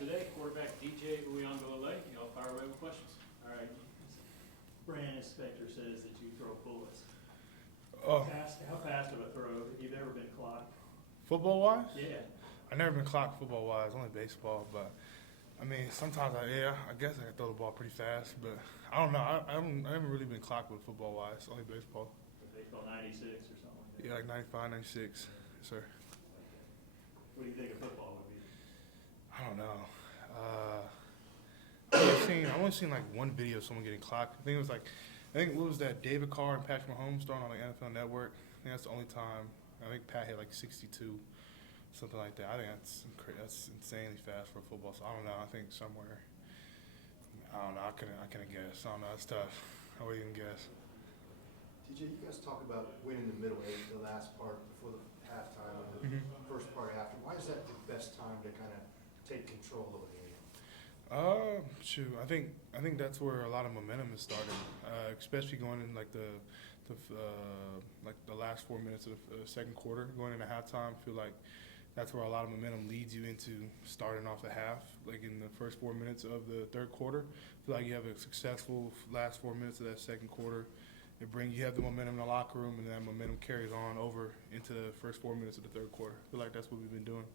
today, quarterback DJ Uiagalelei. Y'all fire away with questions. All right. Brand inspector says that you throw bullets. Oh, How fast of a throw have you ever been clocked? football wise? Yeah. I never been clocked football wise, only baseball. But I mean, sometimes I guess I can throw the ball pretty fast. But I don't know. I haven't really been clocked with football wise, only baseball. Baseball 96 or something like that. Yeah, like 95, 96, sir. What do you think of football would be? I don't know. I've only seen like one video of someone getting clocked. What was that? David Carr and Patrick Mahomes throwing on the NFL Network. I think that's the only time. I think Pat hit like 62, something like that. I think that's insanely fast for football. So I don't know. I think somewhere. I don't know. I couldn't guess. I don't know. It's tough. I wouldn't even guess. TJ, you guys talk about winning the middle eight, the last part before the halftime and the first part after. Why is that the best time to kind of take control of the game? I think that's where a lot of momentum is starting, especially going in like the last 4 minutes of the second quarter, going into halftime. I feel like that's where a lot of momentum leads you into starting off the half. Like in the first 4 minutes of the third quarter, I feel like you have a successful last 4 minutes of that second quarter. You have the momentum in the locker room, and that momentum carries on over into the first 4 minutes of the third quarter. I feel like that's what we've been doing.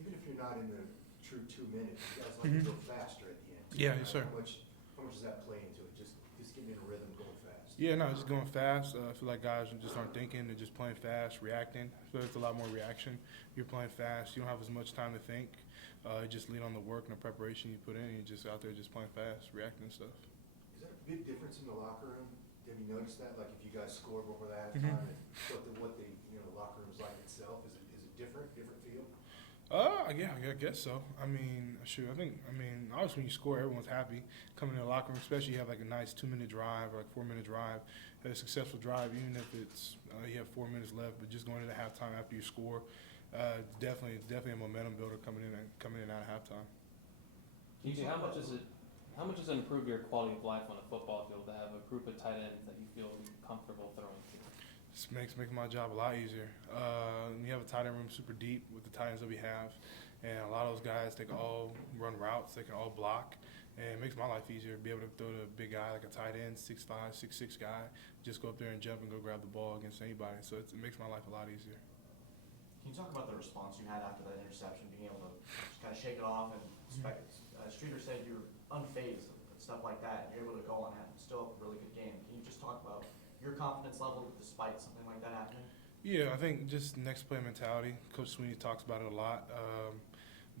Even if you're not in the true 2 minutes, you guys like to go faster at the end. Yeah, yes, sir. How much does that play into it? Just getting in a rhythm, going fast. Yeah, no, just going fast. I feel like guys just aren't thinking; they're just playing fast, reacting. I feel like it's a lot more reaction. You're playing fast. You don't have as much time to think. You just lean on the work and the preparation you put in. And you're just out there just playing fast, reacting and stuff. Is that a big difference in the locker room? Have you noticed that? Like if you guys scored before the halftime, and what the locker room's like itself, is it different feel? Yeah, I guess so. I mean, shoot, obviously when you score, everyone's happy. Coming in the locker room, especially you have like a nice 2-minute drive or like 4-minute drive, a successful drive, even if it's you have 4 minutes left, but just going into halftime after you score, it's definitely a momentum builder coming in and out of halftime. TJ, how much does it improve your quality of life on a football field to have a group of tight ends that you feel comfortable throwing to? This makes my job a lot easier. You have a tight end room super deep with the tight ends that we have, and a lot of those guys, they can all run routes, they can all block, and it makes my life easier to be able to throw to a big guy like a tight end, 6'5", 6'6" guy, just go up there and jump and go grab the ball against anybody. So it makes my life a lot easier. Can you talk about the response you had after that interception, being able to just kind of shake it off and Streeter said you're unfazed and stuff like that, and you're able to go on that and still have a really good game. Can you just talk about your confidence level despite something like that happening? Yeah, I think just next play mentality. Coach Sweeney talks about it a lot.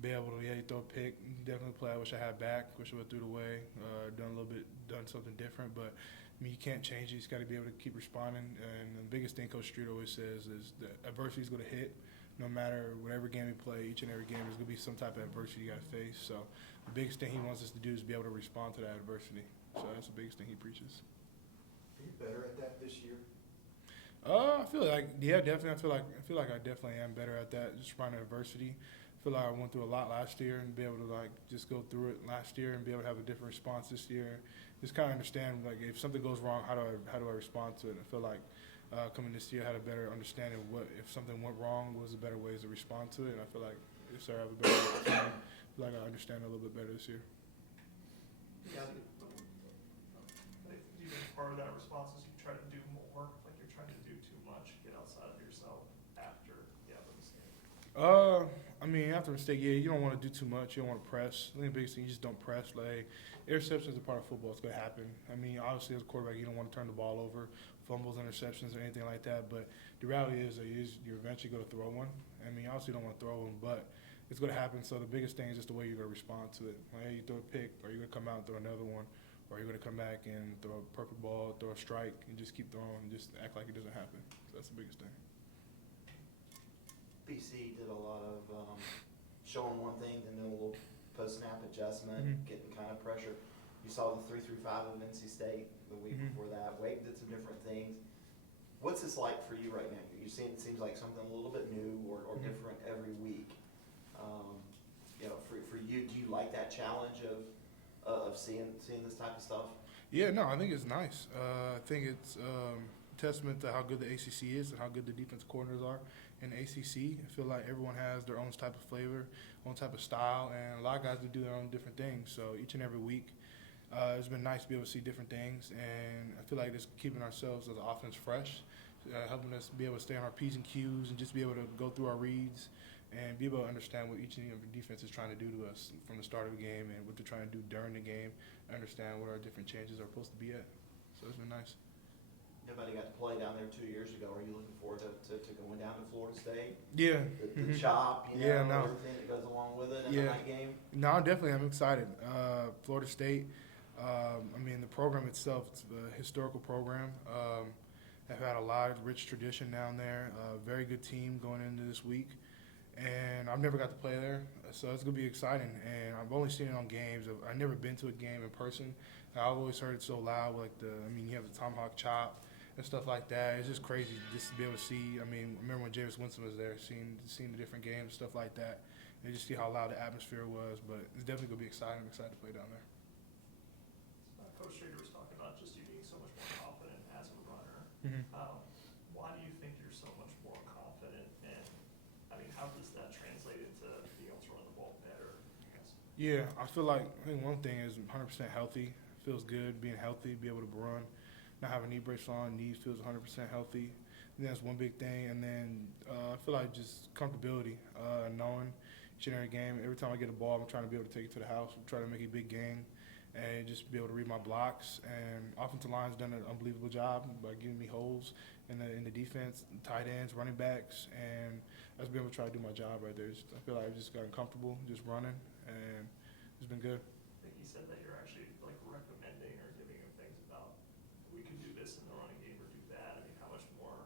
Be able to you throw a pick, definitely play. I wish I had back. Wish I would have threw it away. Done something different. But I mean, you can't change it. You just got to be able to keep responding. And the biggest thing Coach Streeter always says is that adversity is going to hit. No matter whatever game we play, each and every game there's going to be some type of adversity you got to face. So the biggest thing he wants us to do is be able to respond to that adversity. So that's the biggest thing he preaches. Are you better at that this year? I feel like definitely. I feel like I definitely am better at that. Just responding to adversity. I feel like I went through a lot last year and be able to like just go through it last year and be able to have a different response this year. Just kind of understand like if something goes wrong, how do I respond to it? I feel like coming this year I had a better understanding of what if something went wrong, what was the better ways to respond to it. And I feel like I have a better understanding. I feel like I understand it a little bit better this year. Yeah. Do you think part of that response is you try to do more, like you're trying to do too much, get outside of yourself after the mistake? I mean, after a mistake, yeah, you don't want to do too much. You don't want to press. I think the biggest thing, you just don't press. Like, interceptions are part of football. It's going to happen. I mean, obviously, as a quarterback, you don't want to turn the ball over, fumbles, interceptions, or anything like that. But the reality is you're eventually going to throw one. I mean, obviously, you don't want to throw one, but it's going to happen. So the biggest thing is just the way you're going to respond to it. Like, hey, you throw a pick, or you're going to come out and throw another one, or you're going to come back and throw a perfect ball, throw a strike, and just keep throwing and just act like it doesn't happen. So that's the biggest thing. BC did a lot of showing one thing and then a little post-snap adjustment, getting kind of pressure. You saw the 3-5 of NC State the week before that. Wake did some different things. What's this like for you right now? You're seeing it seems like something a little bit new or different every week. For you, do you like that challenge of seeing this type of stuff? Yeah, no, I think it's nice. I think it's testament to how good the ACC is and how good the defense coordinators are in the ACC. I feel like everyone has their own type of flavor, own type of style, and a lot of guys do their own different things. So each and every week, it's been nice to be able to see different things, and I feel like it's keeping ourselves as an offense fresh, helping us be able to stay on our P's and Q's and just be able to go through our reads and be able to understand what each and every defense is trying to do to us from the start of the game and what they're trying to do during the game, understand what our different changes are supposed to be at. So it's been nice. Nobody got to play down there 2 years ago. Are you looking forward to going down to Florida State? Yeah. The chop, you know, Yeah, no. everything that goes along with it in Yeah. the night game? No, definitely. I'm excited. Florida State, I mean, the program itself, it's a historical program. Have had a lot of rich tradition down there. Very good team going into this week. And I've never got to play there, so it's going to be exciting. And I've only seen it on games. I've never been to a game in person. I've always heard it so loud, like you have the tomahawk chop and stuff like that. It's just crazy just to be able to see. I mean, I remember when Jameis Winston was there, seeing the different games, stuff like that, and just see how loud the atmosphere was. But it's definitely going to be exciting. I'm excited to play down there. Coach Trader was talking about just you being so much more confident as a runner. Why do you think you're so much more confident, and I mean, how does that translate into being able to run the ball better? Yeah, I feel like one thing is 100% healthy. Feels good being healthy, be able to run, not having knee brace on, knees feels 100% healthy. And that's one big thing. And then I feel like just comfortability, knowing each and every game. Every time I get a ball, I'm trying to be able to take it to the house, try to make a big game, and just be able to read my blocks. And offensive line's done an unbelievable job by giving me holes in the defense, tight ends, running backs, and I was able to try to do my job right there. I feel like I've just gotten comfortable just running, and it's been good. I think he said that you're actually like recommending or giving him things about we could do this in the running game or do that. I mean, how much more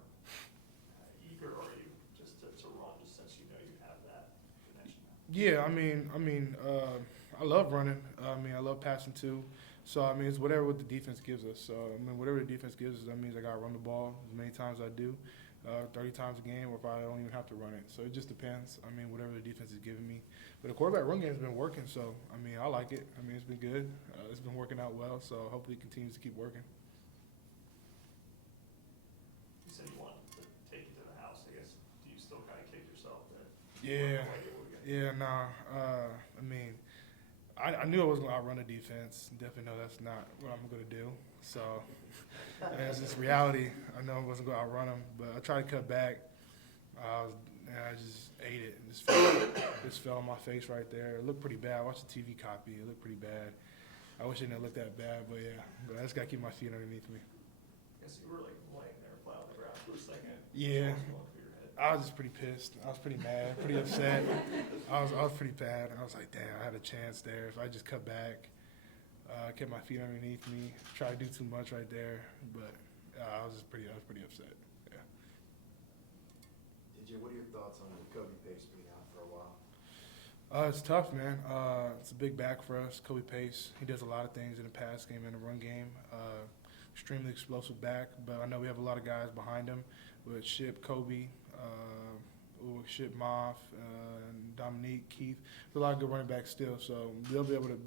eager are you just to run, just since you know you have that connection? Yeah, I mean, I love running. I mean, I love passing too. So I mean, it's whatever what the defense gives us. So I mean, whatever the defense gives us, that means I gotta run the ball as many times as I do, 30 times a game, or if I don't even have to run it. So it just depends. I mean, whatever the defense is giving me. But the quarterback run game has been working. So I mean, I like it. I mean, it's been good. It's been working out well. So hopefully, it continues to keep working. You said you wanted to take it to the house. I guess, do you still kind of kick yourself that? Yeah. Yeah. I mean, I knew I was going to outrun the defense. Definitely know that's not what I'm going to do. So, it's just reality. I know I wasn't going to outrun them, but I tried to cut back. I just ate it. Just fell on my face right there. It looked pretty bad. I watched the TV copy. It looked pretty bad. I wish it didn't look that bad, but yeah. But I just got to keep my feet underneath me. I guess you were like laying there flat on the ground for a second. Yeah. What was going through your head? I was just pretty pissed. I was pretty mad, pretty upset. I was pretty bad. I was like, damn, I had a chance there. If I just cut back, kept my feet underneath me, tried to do too much right there. But I was pretty upset. Yeah. DJ, what are your thoughts on Kobe Pace being out for a while? It's tough, man. It's a big back for us. Kobe Pace, he does a lot of things in the pass game and the run game. Extremely explosive back, but I know we have a lot of guys behind him with Ship, Kobe, Ship, Moff, and Dominique, Keith. There's a lot of good running backs still, so they'll be able to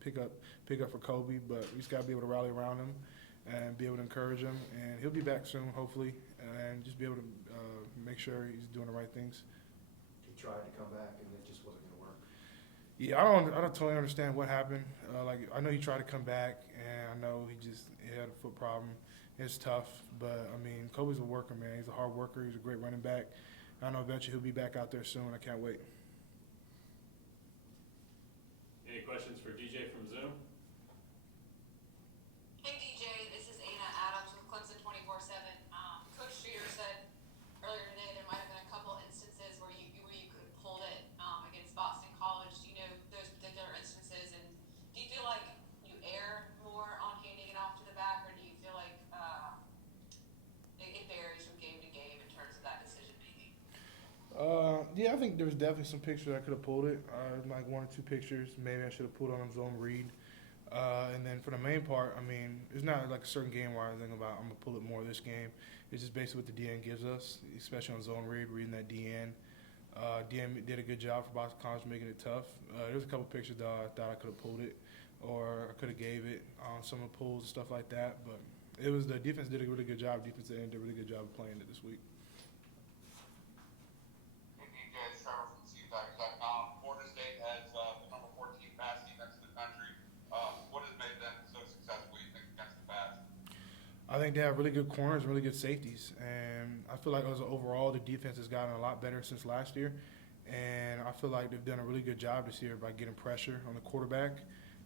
pick up for Kobe, but we just got to be able to rally around him and be able to encourage him. And he'll be back soon, hopefully, and just be able to make sure he's doing the right things. He tried to come back and it just wasn't going to work. Yeah, I don't totally understand what happened. I know he tried to come back, and I know he had a foot problem. It's tough, but I mean, Kobe's a worker, man. He's a hard worker. He's a great running back. I know eventually he'll be back out there soon. I can't wait. Any questions for DJ from Zoom? Hey DJ, this is Anna Adams with Clemson 24/7. Coach Streeter said earlier today there might have been a couple instances where you could have pulled it against Boston College. Do you know those particular instances, and do you feel like you err more on handing it off to the back, or do you feel like it varies from game to game in terms of that decision making? Yeah, I think there was definitely some pictures I could have pulled it. Like 1 or 2 pictures. Maybe I should have pulled on zone read. And then for the main part, I mean, it's not like a certain game where I think about I'm going to pull it more this game. It's just basically what the DN gives us, especially on zone read, reading that DN. DN did a good job for Boston College making it tough. There's a couple pictures that I thought I could have pulled it or I could have gave it on some of the pulls and stuff like that. But it was the defense did a really good job. Defensive end did a really good job of playing it this week. I think they have really good corners, really good safeties, and I feel like as overall the defense has gotten a lot better since last year, and I feel like they've done a really good job this year by getting pressure on the quarterback,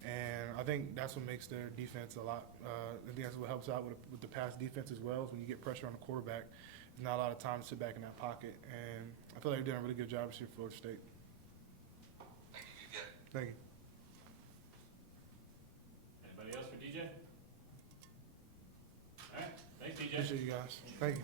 and I think that's what makes their defense a lot. I think that's what helps out with the pass defense as well. Is when you get pressure on the quarterback, there's not a lot of time to sit back in that pocket, and I feel like they've done a really good job this year for Florida State. Thank you. Anybody else for DJ? All right, thanks, DJ. Appreciate you guys. Thank you.